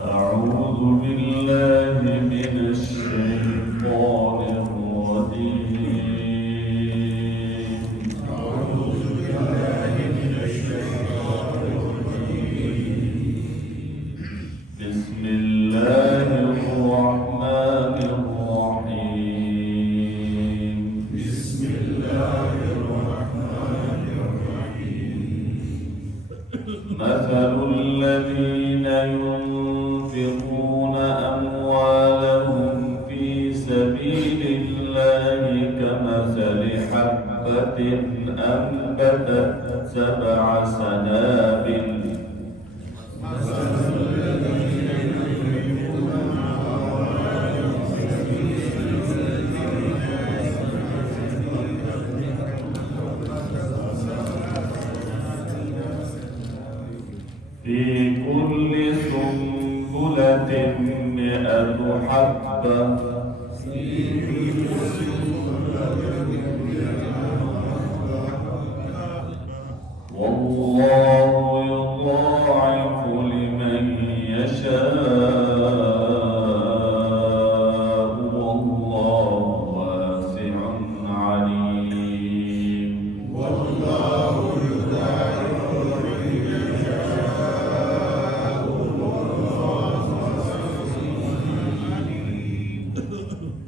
أعوذ بالله من الشيطان الرجيم. بسم الله الرحمن الرحيم. مثل الذين ينفقون أموالهم في سبيل الله كمثل حبة أنبتت 7 سنابل في كل سنبلة 100 حبة والله يضاعف لمن يشاء والله واسع عليم.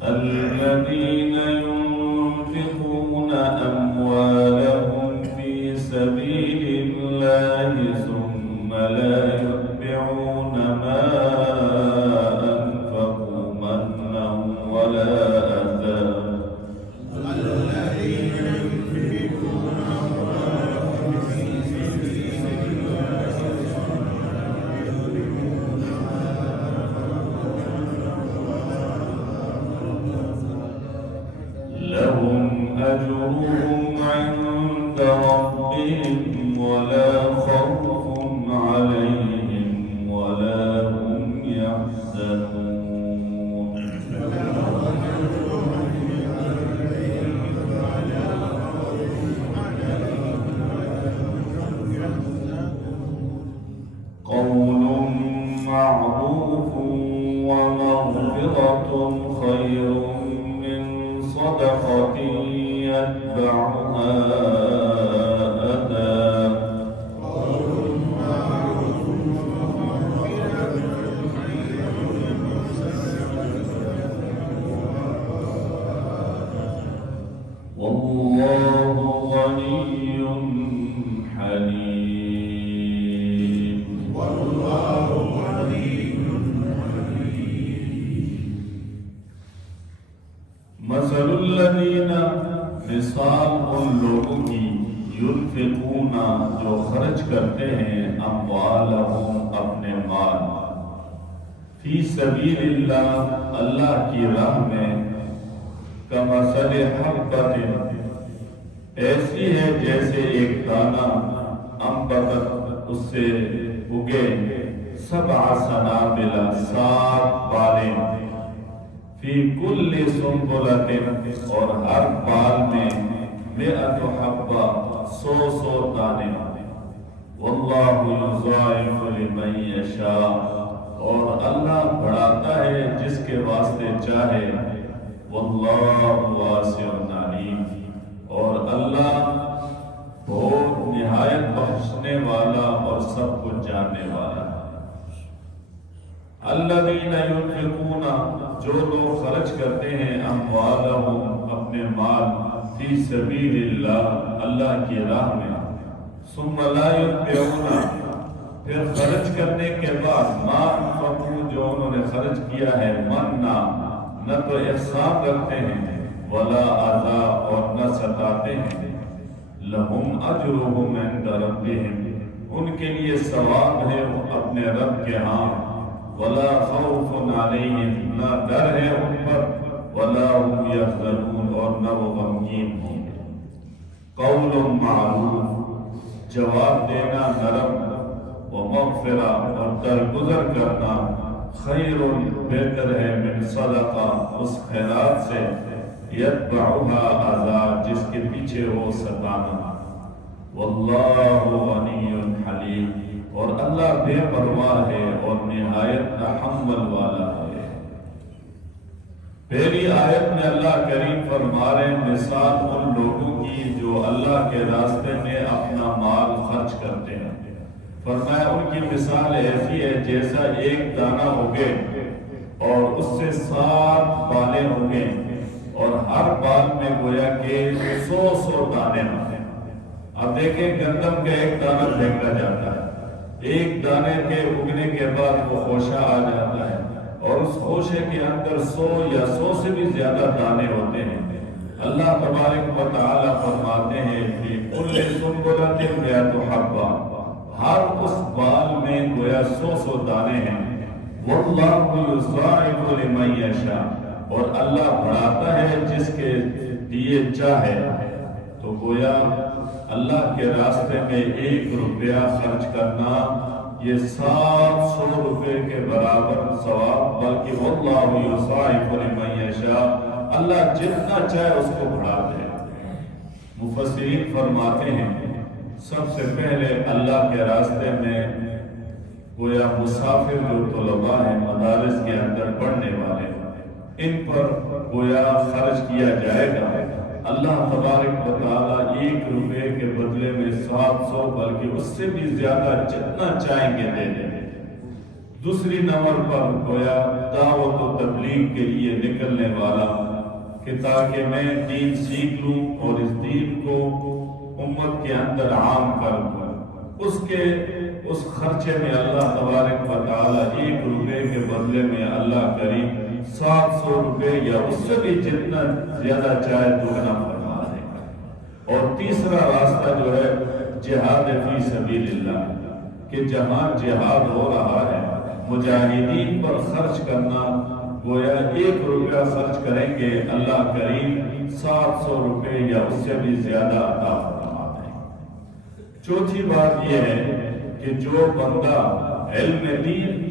الذين ينفقون أموالهم في سبيل الله ثم لا يتبعون ما أنفقوا منا ولا أذى لهم أجرهم عند ربهم ولا خوف عليهم ولا هم يحزنون. قول معروف ومغفرة خير من صدقة يتبعها أذى. والله غني حليم. مثل الذین مثال ان لوگوں کی ينفقون جو خرچ کرتے ہیں اموالہم اپنے مال فی سبیل اللہ اللہ کی راہ میں کمثل حبۃ ایسی ہے جیسے ایک دانہ انبتت اس سے اگے 7 سنابل 7 بالیں فی کل سنبلۃ اور ہر بال میں 100 حبہ 100 دانے واللہ یضاعف لمن یشاء اور اللہ بڑھاتا ہے جس کے واسطے چاہے واللہ واسع علیم اور اللہ بہت نہایت بخشنے والا اور سب کچھ جاننے والا ہے. الذین ينفقون جو لوگ خرچ کرتے ہیں اموالہم اپنے مال فی سبیل اللہ اللہ کی راہ میں ثم لا یتبعون پھر خرچ کرنے کے بعد ما انفقوا جو انہوں نے خرچ کیا ہے مننا نہ تو احسان رکھتے ہیں ولا اذى اور نہ ستاتے ہیں لہم اجرہم عند ربہم ان کے لیے ثواب ہے اپنے رب کے ہاں ولا خوف علیہم نہ ڈر ہے ان پر ولا هم یحزنون اور نہ وہ غمگین ہوں گے. قول معروف جواب دینا نرم ومغفرہ اور درگزر کرنا خیر بہتر ہے من صدقہ اس خیرات سے یتبعها اذى جس کے پیچھے ہو ستانا واللہ غنی حلیم اور اللہ اللہ بے پرواہ ہے اور نہایت تحمل والا ہے۔ پہلی آیت میں اللہ کریم فرما رہے ہیں مثال ان لوگوں کی جو اللہ کے راستے میں اپنا مال خرچ کرتے ہیں۔ فرمایا ان کی مثال ایسی ہے جیسا ایک دانہ اگے اور اس سے 7 بالیں اگے اور ہر بال میں گویا کہ 100 دانے ہیں۔ اب دیکھیں گندم کا ایک دانہ پھینکا جاتا ہے، ایک دانے کے اگنے کے بعد وہ خوشہ آ جاتا ہے اور اس خوشے کے اندر 100 یا 100 سے بھی زیادہ دانے ہوتے ہیں۔ اللہ تبارک و تعالیٰ فرماتے ہیں کہ کل سنبلۃ مئۃ حبہ، ہر اس بال میں گویا 100 دانے ہیں۔ واللہ یضاعف لمن یشاء، اور اللہ بڑھاتا ہے جس کے لیے چاہے۔ تو گویا اللہ کے راستے میں 1 روپیہ خرچ کرنا یہ 700 روپے کے برابر ثواب، بلکہ واللہ یضاعف لمن یشاء، اللہ جتنا چاہے اس کو بڑھا دے۔ مفسرین فرماتے ہیں سب سے پہلے اللہ کے راستے میں گویا مسافر جو طلباء ہیں مدارس کے اندر پڑھنے والے، ان پر گویا خرچ کیا جائے گا۔ اللہ تبارک و تعالیٰ 1 روپے کے بدلے میں 700 بلکہ اس سے بھی زیادہ جتنا چاہیں گے دے دیں گے۔ دوسری نمبر پر گویا دعوت و تبلیغ کے لیے نکلنے والا کہ تاکہ میں دین سیکھ لوں اور اس دین کو امت کے اندر عام کر دوں، اس خرچے میں اللہ تبارک و تعالیٰ 1 روپے کے بدلے میں اللہ کریم 700 روپے یا اس سے بھی جتنا زیادہ چاہے دگنا فرما دے گا۔ اور تیسرا راستہ جو ہے جہاد فی سبیل اللہ، کہ جہاں جہاد ہو رہا ہے مجاہدین پر خرچ کرنا، گویا 1 روپیہ خرچ کریں گے اللہ کریم 700 روپے یا اس سے بھی زیادہ عطا فرما دیں گے۔ چوتھی بات یہ ہے کہ جو بندہ علم دین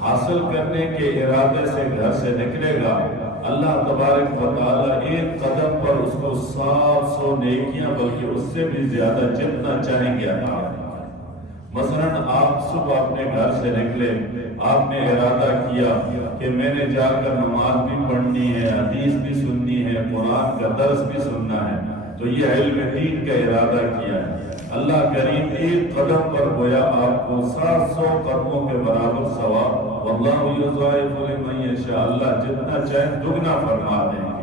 حاصل کرنے کے ارادے سے گھر سے نکلے گا، اللہ تبارک و تعالیٰ 1 قدم پر اس کو 700 نیکیاں بلکہ اس سے بھی زیادہ جتنا چاہیں گے عطا فرمائے۔ مثلا آپ صبح اپنے گھر سے نکلے، آپ نے ارادہ کیا کہ میں نے جا کر نماز بھی پڑھنی ہے، حدیث بھی سننی ہے، قرآن کا درس بھی سننا ہے، تو یہ علم دین کا ارادہ کیا ہے۔ اللہ کریم 1 قدم پر گویا آپ کو 700 قدموں کے برابر ثواب، واللہ یضاعف لمن یشاء، اللہ جتنا چاہے دگنا فرما دیں گے۔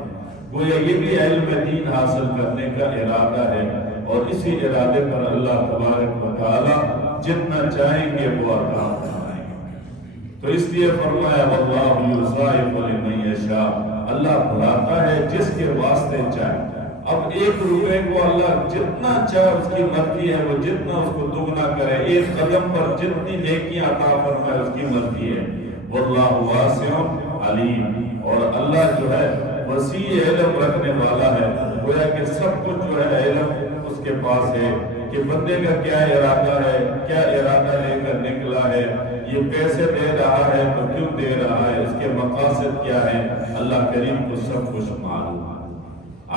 گویا یہ بھی علم دین حاصل کرنے کا ارادہ ہے اور اسی ارادے پر اللہ تبارک و تعالی جتنا چاہیں گے وہ عطا فرمائیں گے۔ تو اس لیے فرمایا واللہ یضاعف لمن یشاء، اللہ بڑھاتا ہے جس کے واسطے چاہے۔ اب 1 روپے کو اللہ جتنا چاہے اس کی مرضی ہے، وہ جتنا اس کو دگنا کرے، 1 قدم پر جتنی نیکیاں عطا فرمائے اس کی مرضی ہے۔ واللہ واسع علیم، اور اللہ جو ہے وسیع علم رکھنے والا ہے، گویا کہ سب کچھ جو ہے علم اس کے پاس ہے کہ بندے کا کیا ارادہ ہے، کیا ارادہ لے کر نکلا ہے، یہ پیسے دے رہا ہے تو کیوں دے رہا ہے، اس کے مقاصد کیا ہے، اللہ کریم کو سب کچھ معلوم ہے۔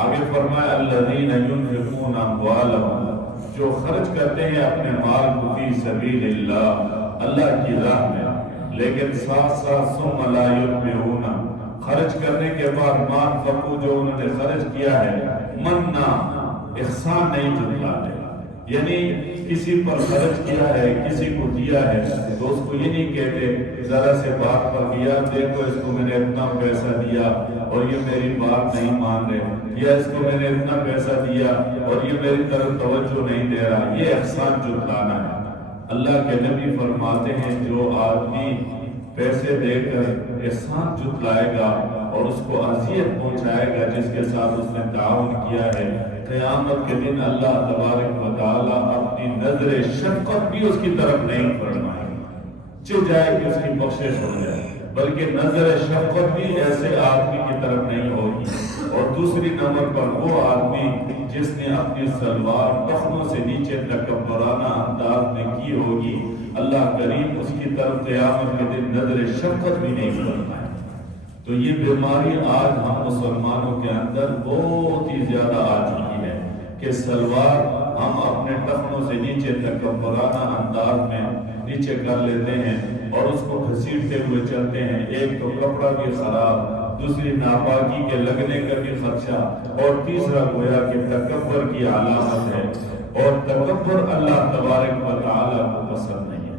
آگے فرمایا الذین ينفقون اموالهم، جو خرچ کرتے ہیں اپنے مال کو فی سبیل اللہ، اللہ کی راہ میں، لیکن ساتھ ساتھ ثم لا يتبعون، خرچ کرنے کے بعد ما انفقوا، جو انہوں نے خرچ کیا ہے، منا احسان نہیں جتلاتے، یعنی کسی پر خرچ کیا ہے، کسی کو دیا ہے تو اس کو یہ نہیں کہتے ذرا سے بات پر دیا، دیکھو اس کو میں نے اتنا پیسہ دیا اور یہ میری بات نہیں مان رہے، یا اس کو میں نے اتنا پیسہ دیا اور یہ میری طرف توجہ نہیں دے رہا، یہ احسان جتلانا ہے۔ اللہ کے نبی فرماتے ہیں جو آدمی پیسے دے کر احسان جتلائے گا اور اس کو اذیت پہنچائے گا جس کے ساتھ اس نے تعاون کیا ہے، قیامت کے دن اللہ تبارک و تعالیٰ اپنی نظر شفقت بھی اس کی طرف نہیں فرمائے گا، چل جائے کہ اس کی بخشش ہو جائے، بلکہ نظر شفقت بھی ایسے آدمی کی طرف نہیں ہوگی۔ اور دوسری نمبر پر وہ آدمی جس نے اپنی سلوار ٹخنوں سے نیچے تکبرانہ انداز میں کی ہوگی، اللہ کریم اس کی طرف قیامت کے دن نظر شفقت بھی نہیں فرمائے۔ تو یہ بیماری آج ہم مسلمانوں کے اندر بہت ہی زیادہ آ چکی ہے کہ سلوار ہم اپنے ٹخنوں سے نیچے تکبرانہ انداز میں نیچے کر لیتے ہیں اور اس کو گھسیٹتے ہوئے چلتے ہیں. ایک تو کپڑا بھی خراب، دوسری ناپاکی کے لگنے کا بھی خدشہ، اور تیسرا گویا کہ تکبر کی علامت ہے. اور تکبر اللہ تبارک و تعالیٰ کو پسند نہیں ہے.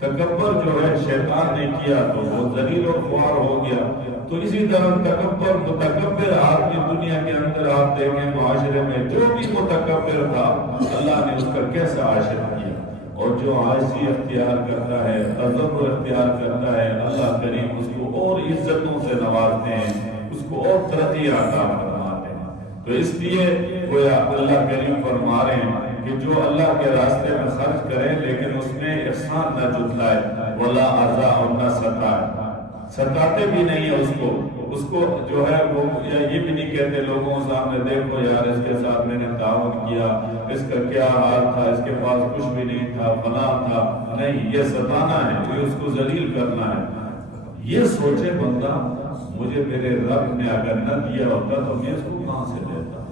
تکبر جو ہے شیطان نے کیا تو وہ ذلیل و خوار ہو گیا. تو اسی طرح تکبر، متکبر آدمی دنیا کے اندر آپ دیکھیں معاشرے میں جو بھی متکبر تھا اللہ نے اس کا کیسا عاشر کیا. اور جو عاجزی اختیار کرتا ہے، تذبذب اختیار کرتا ہے، اللہ کریم اس کو اور عزتوں سے نوازتے ہیں، اس کو اور ترقی عطا فرماتے ہیں. تو اس لیے گویا اللہ کریم فرما رہے ہیں کہ جو اللہ کے راستے میں خرچ کرے لیکن اس میں احسان نہ جتلائے، ولا عزا، اور نہ ستائے. ستاتے بھی نہیں ہے اس کو جو ہے وہ یہ بھی نہیں کہتے لوگوں سامنے دیکھو یار اس کے ساتھ میں نے تعاون کیا، اس کا کیا حال تھا، اس کے پاس کچھ بھی نہیں تھا، فلاں تھا. نہیں، یہ ستانا ہے، یہ اس کو ذلیل کرنا ہے. یہ سوچے بندہ مجھے میرے رب نے اگر نہ دیا ہوتا تو میں اس کو کہاں سے لیتا،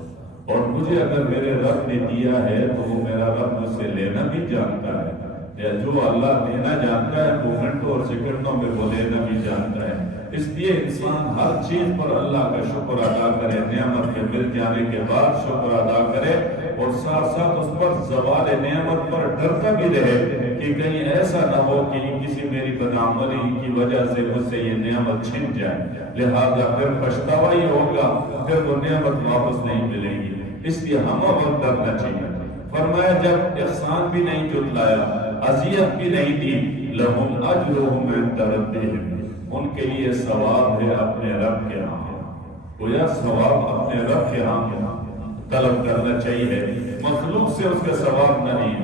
اور مجھے اگر میرے رب نے دیا ہے تو وہ میرا رب مجھ سے لینا بھی جانتا ہے. یا جو اللہ دینا جانتا ہے وہ گھنٹوں اور سیکنڈوں میں وہ دینا بھی جانتا ہے. اس لیے انسان ہر چیز پر اللہ کا شکر ادا کرے، نعمت کے مل جانے کے بعد شکر ادا کرے، اور ساتھ ساتھ اس پر زوال نعمت پر ڈرتا بھی رہے کہ کہیں ایسا نہ ہو کہ کسی میری بدعملی کی وجہ سے مجھ سے یہ نعمت چھن جائے، لہذا پھر پچھتاوا ہی ہوگا، پھر وہ نعمت واپس نہیں ملے گی. اس لیے ہمیں وقت ڈرنا چاہیے. فرمایا جب احسان بھی نہیں جتلایا، اذیت بھی نہیں دی، لہم اجرہم عند ربہم، ان کے لیے ثواب ہے اپنے رب کے ہاں. گویا ثواب اپنے رب کے ہاں طلب کرنا چاہیے، مخلوق سے اس کا ثواب نہ نہیں.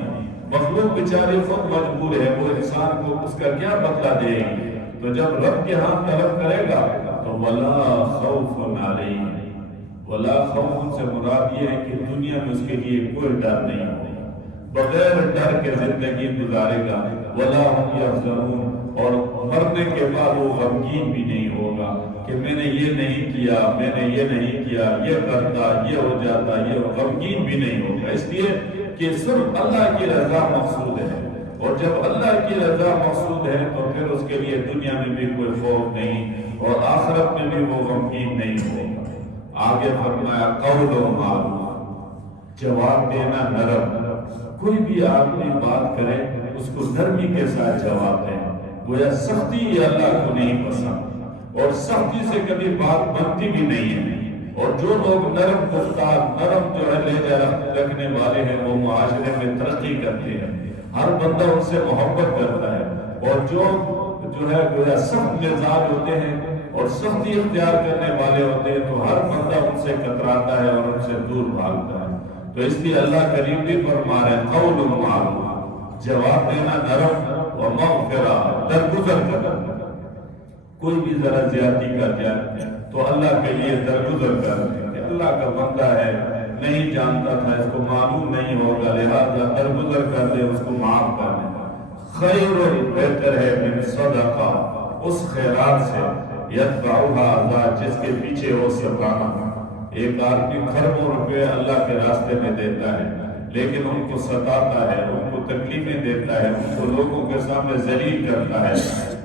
مخلوق بیچاری خود مجبور ہے، وہ انسان کو اس کا کیا بدلہ دے گی. تو جب رب کے ہاں طلب کرے گا تو ولا خوف علیہم، ولا خوف سے مراد یہ ہے کہ دنیا میں اس کے لیے کوئی ڈر نہیں ہوگا، بغیر ڈر کے زندگی گزارے گا. ولا هم يحزنون، اور مرنے کے بعد وہ غمگین بھی نہیں ہوگا کہ میں نے یہ نہیں کیا، میں نے یہ نہیں کیا، یہ کرتا، یہ ہو جاتا، یہ غمگین بھی نہیں ہوگا. اس لیے کہ صرف اللہ کی رضا مقصود ہے، اور جب اللہ کی رضا مقصود ہے تو پھر اس کے لیے دنیا میں بھی کوئی خوف نہیں اور آخرت میں بھی وہ غمگین نہیں ہوگا. آگے فرمایا قول معروف، جواب دینا نرم. کوئی بھی آدمی بات کرے اس کو نرمی کے ساتھ جواب دیں. گویا سختی یہ اللہ کو نہیں پسند، اور سختی سے کبھی بات بنتی بھی نہیں ہے. اور جو لوگ نرم گفتار، نرم جو ہے لہجہ رکھنے والے ہیں وہ معاشرے میں ترقی کرتے ہیں، ہر بندہ ان سے محبت کرتا ہے. اور جو ہے گویا سخت مزاج ہوتے ہیں اور سختی اختیار کرنے والے ہوتے ہیں تو ہر بندہ ان سے کتراتا ہے اور ان سے دور بھاگتا ہے. تو اس لیے اللہ کریم بھی فرما رہے ہیں قول معروف، جواب دینا نرم، و مغفرہ، درگزر کرنا. کوئی بھی ذرا زیادتی کر جائے تو اللہ کے لیے درگزر کر کہ اللہ کا بندہ ہے، نہیں جانتا تھا، اس کو معلوم نہیں ہوگا، لہذا درگزر کر دے، اس کو معاف کر دے. خیر و بہتر ہے من صدقہ، اس خیرات سے یتبعها اذى، جس کے پیچھے ہو ستانا. ایک آدمی کھربوں روپے اللہ کے راستے میں دیتا ہے لیکن ان کو ستاتا ہے، ان کو تکلیفیں دیتا ہے، ان کو لوگوں کے سامنے ذلیل کرتا ہے،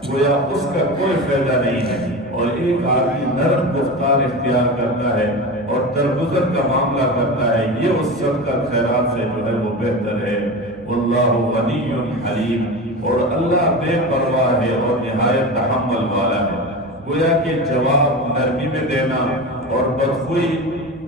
گویا اس کا کوئی فائدہ نہیں ہے. اور ایک آدمی نرم گفتار اختیار کرتا ہے اور درگزر کا معاملہ کرتا ہے، یہ اس صدقہ خیرات سے جو ہے وہ بہتر ہے. واللہ غنی حلیم، اور اللہ بے پرواہ ہے اور نہایت تحمل والا ہے. گویا کہ جواب نرمی میں دینا اور بدخوئی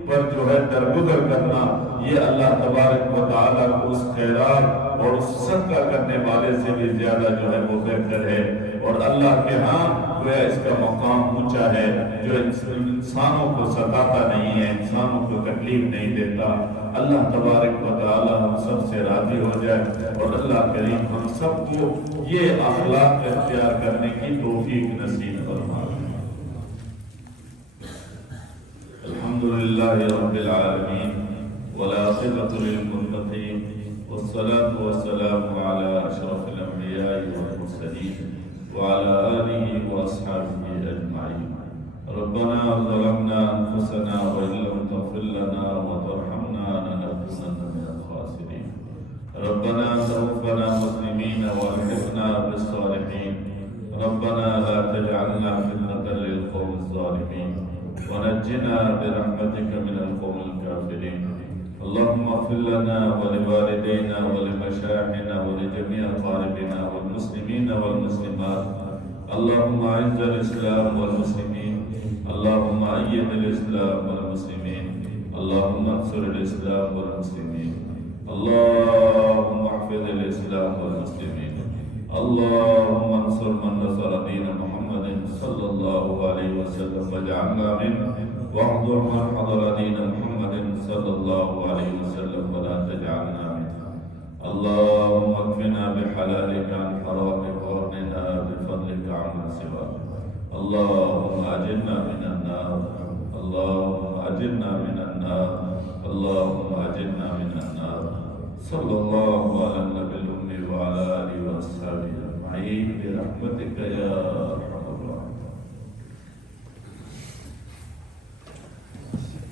پر جو ہے درگزر کرنا، یہ اللہ تبارک و تعالیٰ کو اس خیرات اور اس صدقہ کرنے والے سے بھی زیادہ جو ہے وہ بہتر ہے. اور اللہ کے ہاں گویا اس کا مقام اونچا ہے جو انسانوں کو ستاتا نہیں ہے، انسانوں کو تکلیف نہیں دیتا. اللہ تبارک و تعالیٰ ہم سب سے راضی ہو جائے اور اللہ کریم ہم سب کو یہ اخلاق اختیار کرنے کی توفیق نصیب فرمائے. الحمدللہ رب العالمین والعاقبۃ للمتقین والصلاة والسلام علی اشرف الانبیاء والمرسلین وعلى آلہ واصحابہ اجمعین. ربنا ظلمنا انفسنا وان لم تغفر لنا وترحمنا لنكونن من الخاسرین. ربنا توفنا مسلمین والحقنا والحقنا بالصالحين ربنا لا تجعلنا فتنة للقوم الظالمين ونجنا برحمتك من القوم الكافرين اللهم اغفر لنا ولوالدينا ولمشايخنا ولجميع أقاربنا والمسلمين والمسلمات اللهم أعز الإسلام والمسلمين اللهم أيد الإسلام والمسلمين اللهم انصر الإسلام والمسلمين اللهم احفظ الإسلام والمسلمين اللهم انصر من نصر دين محمد صلى الله عليه وسلم واجعلنا منه واحضر من حضر دين محمد صلى الله عليه وسلم ولا تجعلنا منه اللهم اكفنا بحلالك عن حرامك واغننا بفضلك عمن سواك اللهم اجرنا من النار اللهم اجرنا من النار اللهم اجرنا من النار صلى الله على النبي الأمي وعلى آله وأصحابه أجمعين برحمتك يا